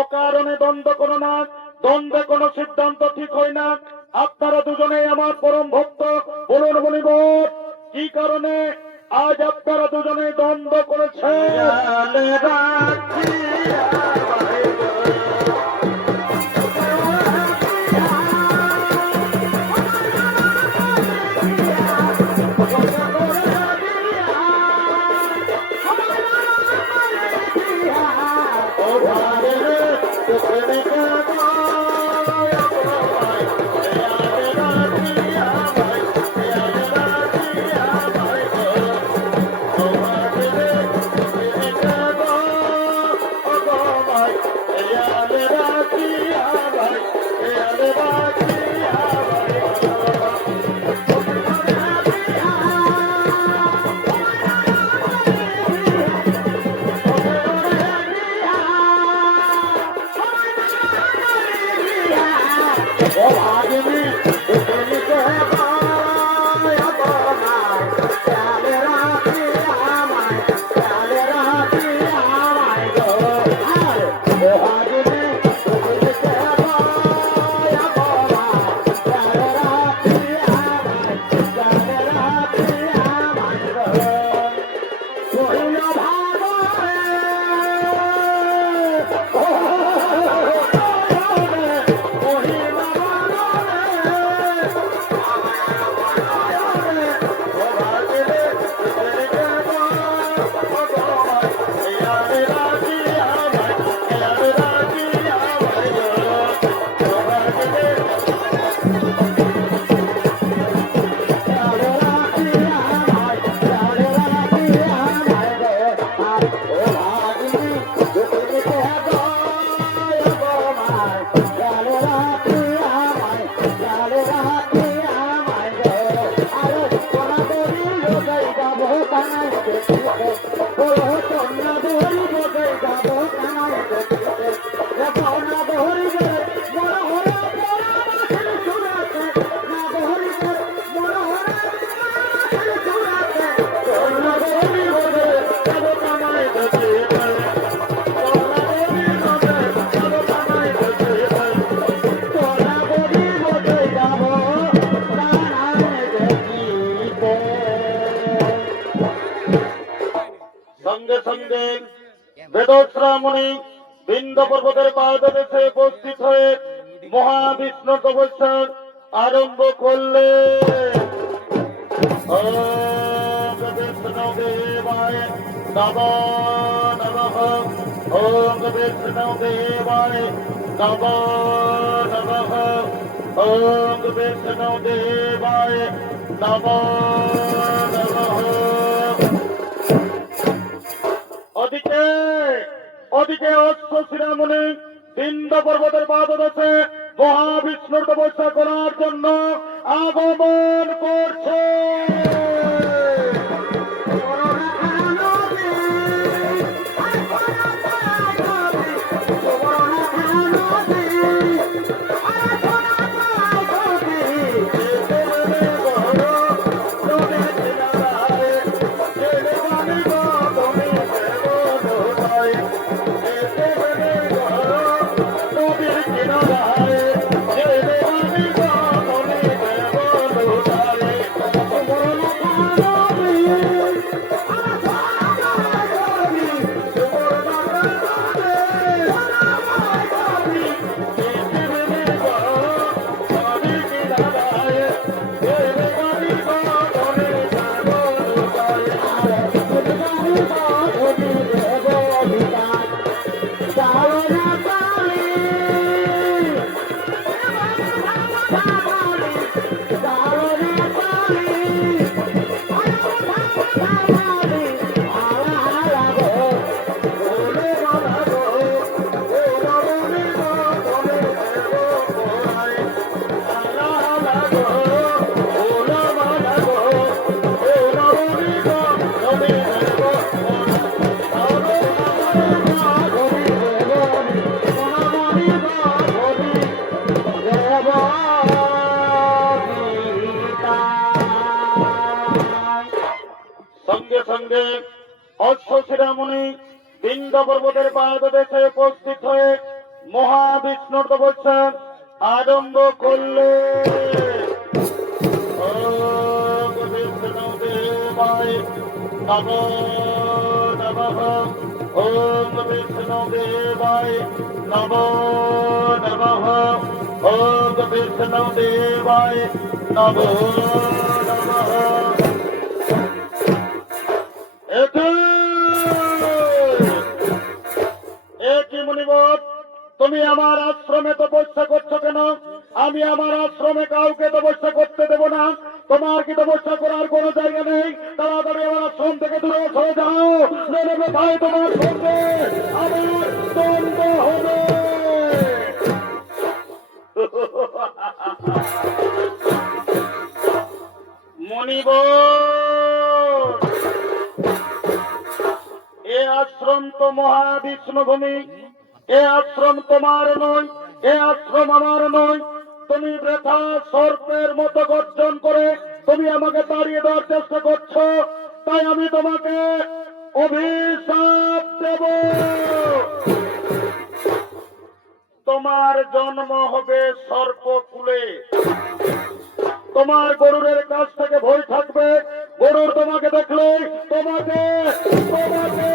অকারণে দ্বন্দ্ব করো না, দ্বন্দ্বে কোনো সিদ্ধান্ত ঠিক হয় না। আপনারা দুজনে আমার পরম ভক্ত, বলুন বলিব কি কারণে আজ আপনারা দুজনে দ্বন্দ্ব করেছেন? সঙ্গে সঙ্গে বেদশ্রামণি বৃন্দ পর্বতের পাদদেশে উপস্থিত হয়ে মহাবিষ্ণু তপস্যা আরম্ভ করলে। ওম বিষ্ণুদেবায় নমো নমঃ। নমো ওম বিষ্ণুদেবায় নমো নমঃ। ওদিকে অশ্ব শ্রীরামণি বৃন্দ পর্বতের পাদদেশে মহাবিষ্ণুর তপস্যা করার জন্য আগমন করছে। বৃন্দ পর্বতের পাদদেশে উপস্থিত হয়ে মহাবিষ্ণুর তপস্যা আরম্ভ করলে। নমো নমঃ। ওম বিষ্ণুদেবায় নমো নমঃ। ওম বিষ্ণুদেবায় নমো নমঃ। তোমার কি তপস্যা করার কোনো জায়গা নেই? তাড়াতাড়ি আমার আশ্রম থেকে দূরে সরে যাও। নইলে ভাই তোমার সঙ্গে। আমার দ্বন্দ্ব হবে। মণিবর, এ আশ্রম তো মহাবিষ্ণু ভূমি এ আশ্রম তোমার নয়, এ আশ্রম আমার নয়। তুমি বৃথা সর্পের মতো গর্জন করে তুমি আমাকে তাড়িয়ে দেওয়ার চেষ্টা করছ তাই আমি তোমাকে অভিশাপ দেব। তোমার জন্ম হবে সর্প সর্পকুলে তোমার গরুরের কাছ থেকে ভয় থাকবে। গরুর তোমাকে দেখলে তোমাকে তোমাকে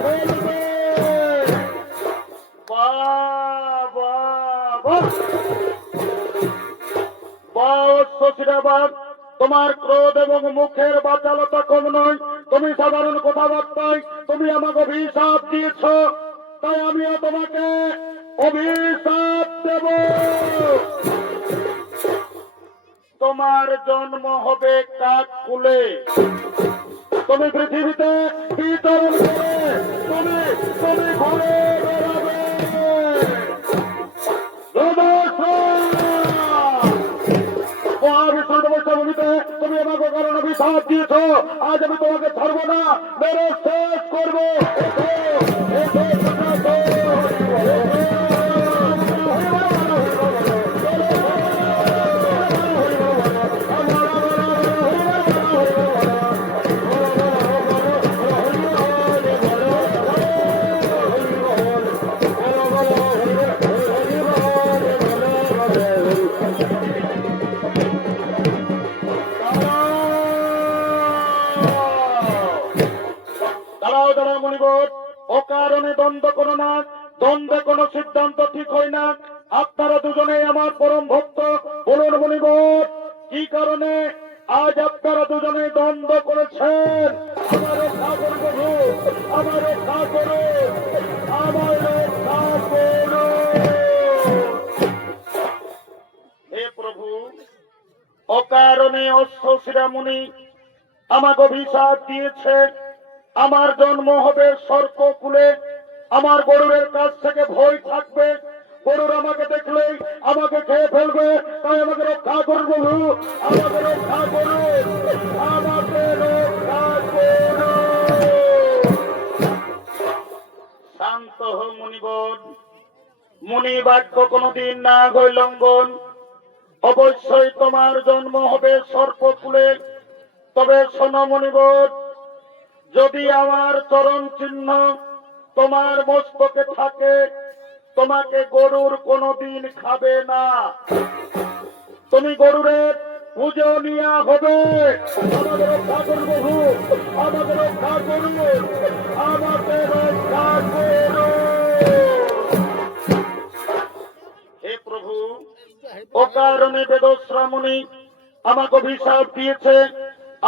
ফেলবে। বাহ, শশীরাবাদ, তোমার ক্রোধ এবং মুখের বাচালতা কম নয়। তুমি সাধারণ কথাবার্তায় তুমি আমাকে অভিশাপ দিয়েছ তাই আমিও তোমাকে অভিশাপ দেব। তোমার জন্ম হবে কাক কুলে তুমি পৃথিবীতে বিতরণ করে? তুমি তুমি ঘুরে বেড়াবে ভূমিতে তুমি আমাকে কারণ অভিশাপ দিয়েছ। আজ আমি তোমাকে ছাড়বো না। মেরে শেষ করব। অকারণে দ্বন্দ্ব করো না, দ্বন্দ্বে কোনো সিদ্ধান্ত ঠিক হয় না। আপনারা দুজনেই আমার পরম ভক্ত। বলুন মণিবর, কি কারণে আজ আপনারা দুজনে দ্বন্দ্ব করেছেন? অকারণে অশ্ব শিরামণি আমাকে অভিশাপ দিয়েছে আমার জন্ম হবে সর্পকুলে। আমার গরুরের কাছ থেকে ভয় থাকবে। গরুর আমাকে দেখলেই আমাকে খেয়ে ফেলবে। তাই আমাকে রক্ষা প্রভু। আমাকে রক্ষা করুন। আমাকে রক্ষা শান্ত হ মুনি বাক্য কোনদিন না হই লঙ্ঘন অবশ্যই তোমার জন্ম হবে সর্পকুলে তবে শোনো মণিবোধ যদি আমার চরণ চিহ্ন তোমার মস্তকে থাকে, তোমাকে গরুর কোনদিন খাবে না। তুমি গরুরের পুজো নিয়া হবে। হে প্রভু অকারণে বেদশ্রামণি আমাকে অভিশাপ দিয়েছে।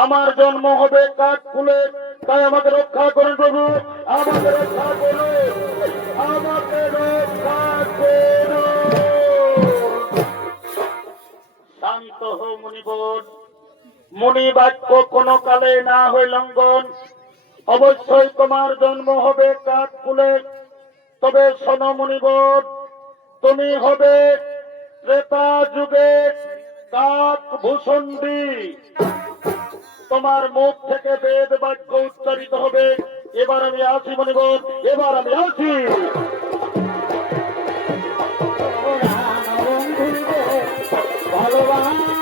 আমার জন্ম হবে কাক ফুলে তাই আমাকে রক্ষা করুন প্রভু। আমাকে রক্ষা করুন। আমাকে রক্ষা করুন। শান্ত হো মুনিবর মুনি বাক্য কোন কালে না হই লঙ্ঘন। অবশ্যই তোমার জন্ম হবে কাক ফুলে। তবে শোনো মুনিবর তুমি হবে ত্রেতা যুগে কাক ভূষণ্ডী। তোমার মুখ থেকে বেদ বাক্য উচ্চারিত হবে। এবার আমি আসি মনিবর এবার আমি আসি। ভালোবাসা